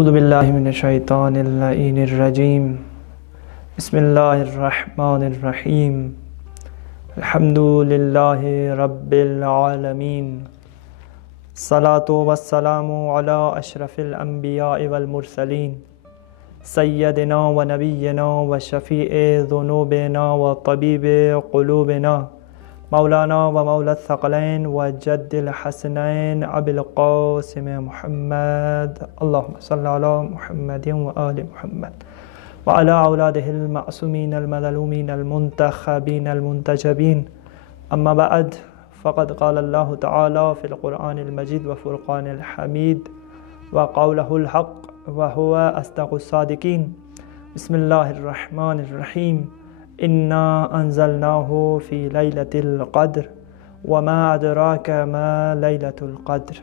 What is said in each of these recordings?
اعوذ باللہ من الشیطان اللعین الرجیم بسم اللہ الرحمن الرحیم الحمد للہ رب العالمین الصلاۃ والسلام علی اشرف الانبیاء والمرسلین سیدنا و نبینا و شفیع ذنوبنا و طبیب قلوبنا مولانا و مولا الثقلین و جد الحسنین ابی القاسم محمد اللہم صلی علی محمد و آل محمد وعلی اولاده المعصومین المظلومین المنتخبین المنتجبین اما بعد فقد قال اللہ تعالی فی القرآن المجید و فرقان الحمید وقولہ الحق وهو اصدق الصادقین بسم اللہ الرحمن الرحیم انا انزلناہ فی لیلۃ القدر وما ادراک ما لیلۃ القدر۔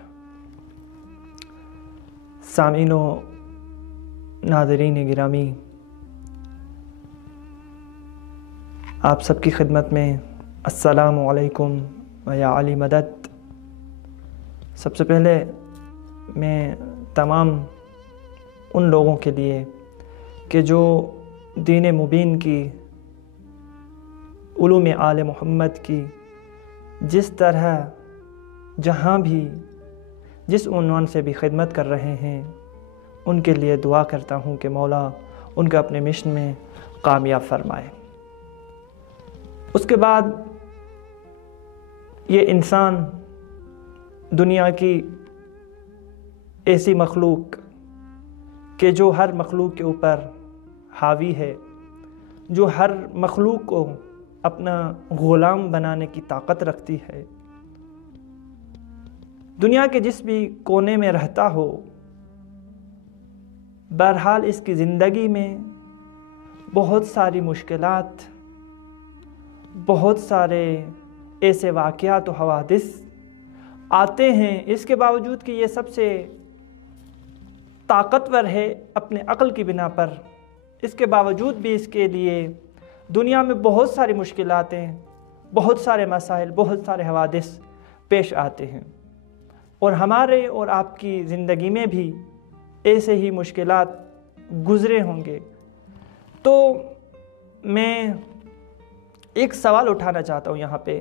سامعین و ناظرین گرامی، آپ سب کی خدمت میں السلام علیکم و یا علی مدد۔ سب سے پہلے میں تمام ان لوگوں کے لیے کہ جو دین مبین کی، علوم آل محمد کی جس طرح جہاں بھی جس عنوان سے بھی خدمت کر رہے ہیں، ان کے لیے دعا کرتا ہوں کہ مولا ان کے اپنے مشن میں کامیاب فرمائے۔ اس کے بعد یہ انسان دنیا کی ایسی مخلوق کہ جو ہر مخلوق کے اوپر حاوی ہے، جو ہر مخلوق کو اپنا غلام بنانے کی طاقت رکھتی ہے، دنیا کے جس بھی کونے میں رہتا ہو، بہرحال اس کی زندگی میں بہت ساری مشکلات، بہت سارے ایسے واقعات و حوادث آتے ہیں۔ اس کے باوجود کہ یہ سب سے طاقتور ہے اپنے عقل کی بنا پر، اس کے باوجود بھی اس کے لیے دنیا میں بہت ساری مشکلاتیں، بہت سارے مسائل، بہت سارے حوادث پیش آتے ہیں، اور ہمارے اور آپ کی زندگی میں بھی ایسے ہی مشکلات گزرے ہوں گے۔ تو میں ایک سوال اٹھانا چاہتا ہوں یہاں پہ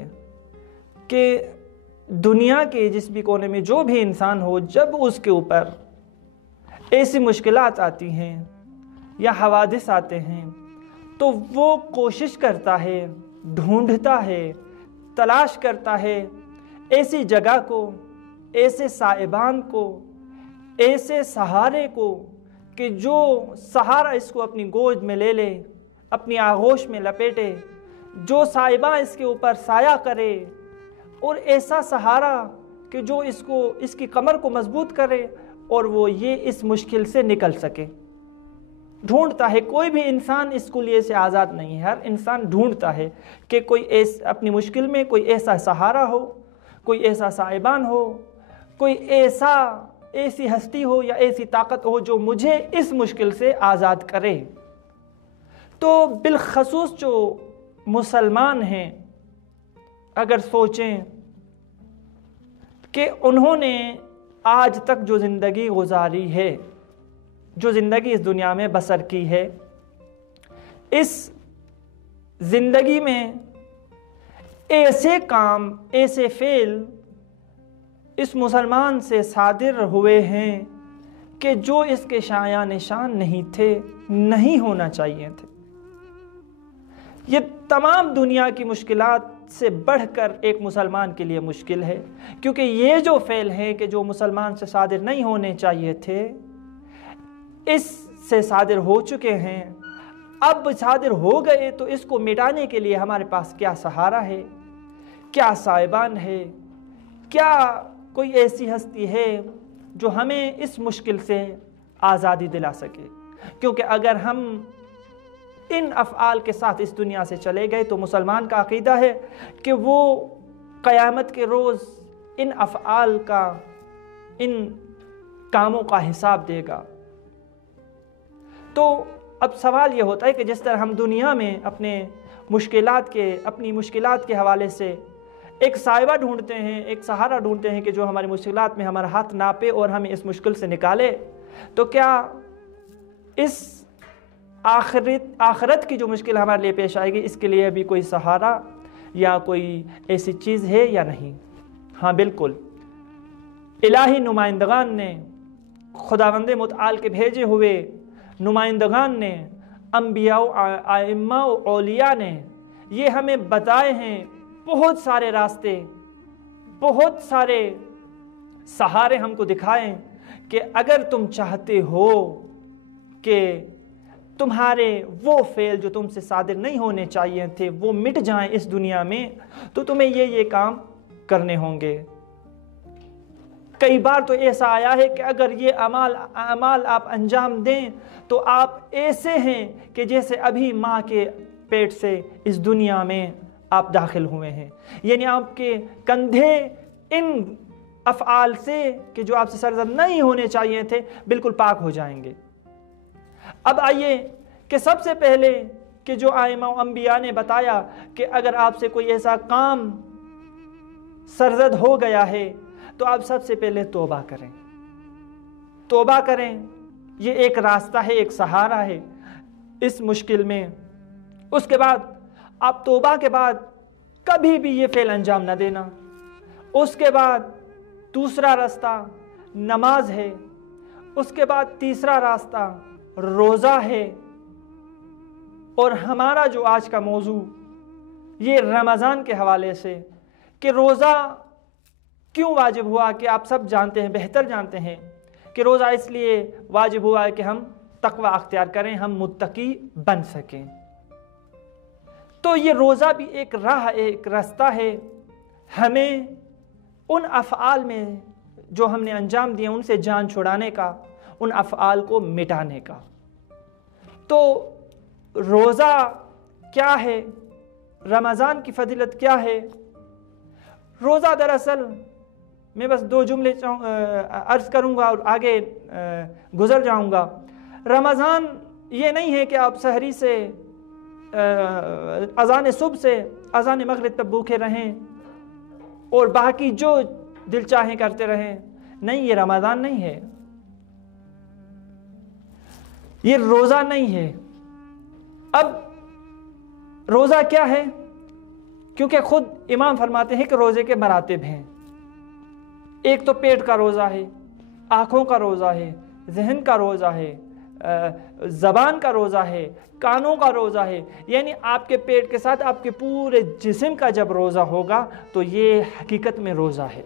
کہ دنیا کے جس بھی کونے میں جو بھی انسان ہو، جب اس کے اوپر ایسی مشکلات آتی ہیں یا حوادث آتے ہیں تو وہ کوشش کرتا ہے، ڈھونڈتا ہے، تلاش کرتا ہے ایسی جگہ کو، ایسے صاحبان کو، ایسے سہارے کو کہ جو سہارا اس کو اپنی گود میں لے لے، اپنی آغوش میں لپیٹے، جو صاحباں اس کے اوپر سایہ کرے، اور ایسا سہارا کہ جو اس کی کمر کو مضبوط کرے اور وہ یہ اس مشکل سے نکل سکے۔ ڈھونڈتا ہے، کوئی بھی انسان اس کلیے سے آزاد نہیں ہے، ہر انسان ڈھونڈتا ہے کہ کوئی اپنی مشکل میں کوئی ایسا سہارا ہو، کوئی ایسا صاحبان ہو، کوئی ایسی ہستی ہو یا ایسی طاقت ہو جو مجھے اس مشکل سے آزاد کرے۔ تو بالخصوص جو مسلمان ہیں، اگر سوچیں کہ انہوں نے آج تک جو زندگی گزاری ہے، جو زندگی اس دنیا میں بسر کی ہے، اس زندگی میں ایسے کام، ایسے فعل اس مسلمان سے صادر ہوئے ہیں کہ جو اس کے شایع نشان نہیں تھے، نہیں ہونا چاہیے تھے۔ یہ تمام دنیا کی مشکلات سے بڑھ کر ایک مسلمان کے لیے مشکل ہے، کیونکہ یہ جو فعل ہیں کہ جو مسلمان سے صادر نہیں ہونے چاہیے تھے، اس سے صادر ہو چکے ہیں۔ اب صادر ہو گئے تو اس کو مٹانے کے لیے ہمارے پاس کیا سہارا ہے، کیا صاحبان ہے، کیا کوئی ایسی ہستی ہے جو ہمیں اس مشکل سے آزادی دلا سکے؟ کیونکہ اگر ہم ان افعال کے ساتھ اس دنیا سے چلے گئے تو مسلمان کا عقیدہ ہے کہ وہ قیامت کے روز ان افعال کا، ان کاموں کا حساب دے گا۔ تو اب سوال یہ ہوتا ہے کہ جس طرح ہم دنیا میں اپنی مشکلات کے حوالے سے ایک صاحبہ ڈھونڈتے ہیں، ایک سہارا ڈھونڈتے ہیں کہ جو ہماری مشکلات میں ہمارا ہاتھ ناپے اور ہمیں اس مشکل سے نکالے، تو کیا اس آخرت کی جو مشکل ہمارے لیے پیش آئے گی اس کے لیے بھی کوئی سہارا یا کوئی ایسی چیز ہے یا نہیں؟ ہاں بالکل، الہی نمائندگان نے، خداوند متعال کے بھیجے ہوئے نمائندگان نے، انبیاء و ائمہ و اولیاء نے یہ ہمیں بتائے ہیں بہت سارے راستے، بہت سارے سہارے ہم کو دکھائیں کہ اگر تم چاہتے ہو کہ تمہارے وہ فعل جو تم سے صادر نہیں ہونے چاہیے تھے وہ مٹ جائیں اس دنیا میں، تو تمہیں یہ کام کرنے ہوں گے۔ کئی بار تو ایسا آیا ہے کہ اگر یہ اعمال آپ انجام دیں تو آپ ایسے ہیں کہ جیسے ابھی ماں کے پیٹ سے اس دنیا میں آپ داخل ہوئے ہیں، یعنی آپ کے کندھے ان افعال سے کہ جو آپ سے سرزد نہیں ہونے چاہیے تھے بالکل پاک ہو جائیں گے۔ اب آئیے کہ سب سے پہلے کہ جو ائمہ و انبیاء نے بتایا کہ اگر آپ سے کوئی ایسا کام سرزد ہو گیا ہے تو آپ سب سے پہلے توبہ کریں، توبہ کریں۔ یہ ایک راستہ ہے، ایک سہارا ہے اس مشکل میں۔ اس کے بعد آپ توبہ کے بعد کبھی بھی یہ فعل انجام نہ دینا۔ اس کے بعد دوسرا راستہ نماز ہے، اس کے بعد تیسرا راستہ روزہ ہے، اور ہمارا جو آج کا موضوع یہ رمضان کے حوالے سے کہ روزہ کیوں واجب ہوا، کہ آپ سب جانتے ہیں، بہتر جانتے ہیں کہ روزہ اس لیے واجب ہوا ہے کہ ہم تقوی اختیار کریں، ہم متقی بن سکیں۔ تو یہ روزہ بھی ایک راہ، ایک راستہ ہے ہمیں ان افعال میں جو ہم نے انجام دیے ان سے جان چھڑانے کا، ان افعال کو مٹانے کا۔ تو روزہ کیا ہے؟ رمضان کی فضیلت کیا ہے؟ روزہ دراصل میں بس 2 جملے عرض کروں گا اور آگے گزر جاؤں گا۔ رمضان یہ نہیں ہے کہ آپ سحری سے اذان صبح سے اذان مغرب تک بھوکے رہیں اور باقی جو دل چاہیں کرتے رہیں، نہیں، یہ رمضان نہیں ہے، یہ روزہ نہیں ہے۔ اب روزہ کیا ہے؟ کیونکہ خود امام فرماتے ہیں کہ روزے کے مراتب ہیں۔ ایک تو پیٹ کا روزہ ہے، آنکھوں کا روزہ ہے، ذہن کا روزہ ہے، زبان کا روزہ ہے، کانوں کا روزہ ہے، یعنی آپ کے پیٹ کے ساتھ آپ کے پورے جسم کا جب روزہ ہوگا تو یہ حقیقت میں روزہ ہے۔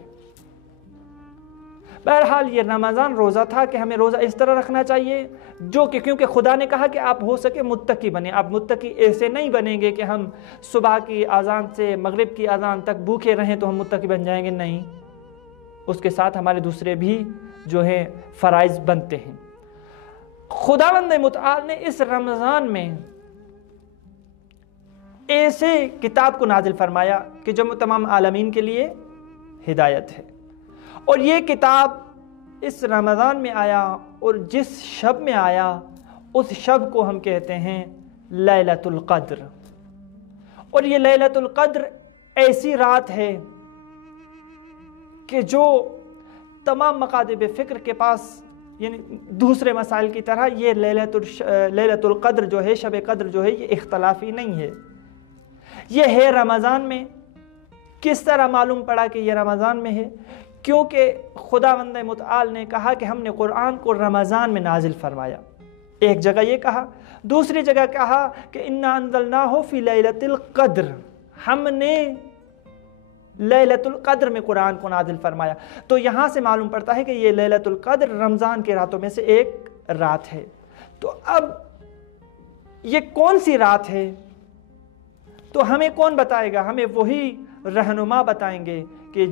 بہرحال یہ رمضان روزہ تھا کہ ہمیں روزہ اس طرح رکھنا چاہیے جو کہ کیونکہ خدا نے کہا کہ آپ ہو سکے متقی بنیں۔ آپ متقی ایسے نہیں بنیں گے کہ ہم صبح کی اذان سے مغرب کی اذان تک بھوکے رہیں تو ہم متقی بن جائیں گے، نہیں، اس کے ساتھ ہمارے دوسرے بھی جو ہیں فرائض بنتے ہیں۔ خداوند متعال نے اس رمضان میں ایسے کتاب کو نازل فرمایا کہ جو تمام عالمین کے لیے ہدایت ہے، اور یہ کتاب اس رمضان میں آیا، اور جس شب میں آیا اس شب کو ہم کہتے ہیں لیلۃ القدر۔ اور یہ لیلۃ القدر ایسی رات ہے کہ جو تمام مقادب فکر کے پاس، یعنی دوسرے مسائل کی طرح یہ لیلۃ القدر جو ہے، شب قدر جو ہے، یہ اختلافی نہیں ہے، یہ ہے رمضان میں۔ کس طرح معلوم پڑا کہ یہ رمضان میں ہے؟ کیونکہ خداوند متعال نے کہا کہ ہم نے قرآن کو رمضان میں نازل فرمایا، ایک جگہ یہ کہا، دوسری جگہ کہا کہ انا انزلناہ فی لیلۃ القدر، ہم نے لیلۃ القدر میں قرآن کو نازل فرمایا۔ تو یہاں سے معلوم پڑتا ہے کہ یہ لیلۃ القدر رمضان کے راتوں میں سے ایک رات ہے۔ تو اب یہ کون سی رات ہے؟ تو ہمیں کون بتائے گا؟ ہمیں وہی رہنما بتائیں گے کہ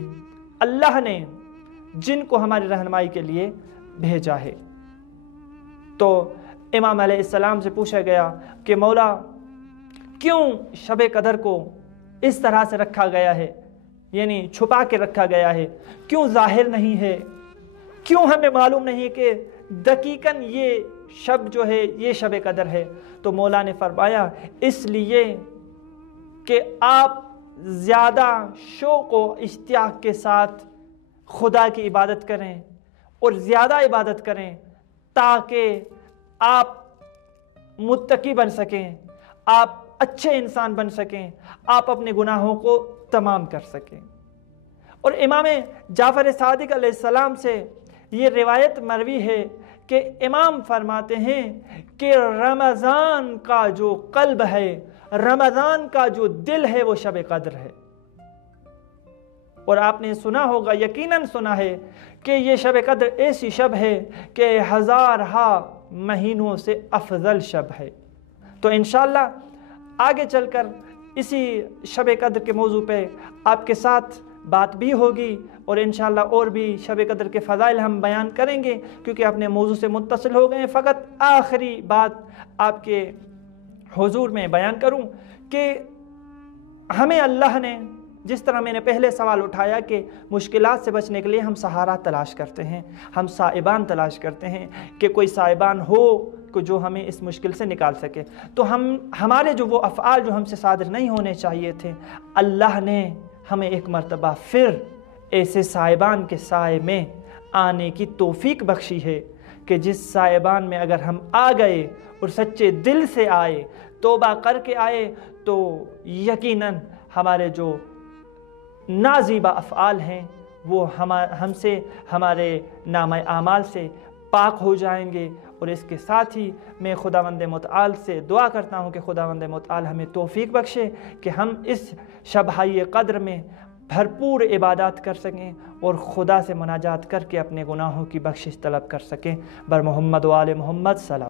اللہ نے جن کو ہماری رہنمائی کے لیے بھیجا ہے۔ تو امام علیہ السلام سے پوچھا گیا کہ مولا کیوں شب قدر کو اس طرح سے رکھا گیا ہے، یعنی چھپا کے رکھا گیا ہے، کیوں ظاہر نہیں ہے، کیوں ہمیں معلوم نہیں کہ دقیقاً یہ شب جو ہے یہ شب قدر ہے؟ تو مولا نے فرمایا اس لیے کہ آپ زیادہ شوق و اشتیاق کے ساتھ خدا کی عبادت کریں اور زیادہ عبادت کریں، تاکہ آپ متقی بن سکیں، آپ اچھے انسان بن سکیں، آپ اپنے گناہوں کو تمام کر سکیں۔ اور امام جعفر صادق علیہ السلام سے یہ روایت مروی ہے کہ امام فرماتے ہیں کہ رمضان کا جو قلب ہے، رمضان کا جو دل ہے، وہ شب قدر ہے۔ اور آپ نے سنا ہوگا، یقیناً سنا ہے کہ یہ شب قدر ایسی شب ہے کہ ہزارہا مہینوں سے افضل شب ہے۔ تو انشاءاللہ آگے چل کر اسی شب قدر کے موضوع پہ آپ کے ساتھ بات بھی ہوگی، اور انشاءاللہ اور بھی شب قدر کے فضائل ہم بیان کریں گے، کیونکہ اپنے موضوع سے متصل ہو گئے ہیں۔ فقط آخری بات آپ کے حضور میں بیان کروں کہ ہمیں اللہ نے، جس طرح میں نے پہلے سوال اٹھایا کہ مشکلات سے بچنے کے لیے ہم سہارا تلاش کرتے ہیں، ہم صائبان تلاش کرتے ہیں کہ کوئی صائبان ہو کہ جو ہمیں اس مشکل سے نکال سکے، تو ہمارے جو وہ افعال جو ہم سے صادر نہیں ہونے چاہیے تھے، اللہ نے ہمیں ایک مرتبہ پھر ایسے صائبان کے سائے میں آنے کی توفیق بخشی ہے کہ جس صائبان میں اگر ہم آ گئے اور سچے دل سے آئے، توبہ کر کے آئے، تو یقیناً ہمارے جو نازیبہ افعال ہیں وہ ہم سے، ہمارے نامہ اعمال سے پاک ہو جائیں گے۔ اور اس کے ساتھ ہی میں خداوند متعال سے دعا کرتا ہوں کہ خداوند متعال ہمیں توفیق بخشے کہ ہم اس شبۂ قدر میں بھرپور عبادات کر سکیں اور خدا سے مناجات کر کے اپنے گناہوں کی بخشش طلب کر سکیں۔ بر محمد و آل محمد صلی اللہ۔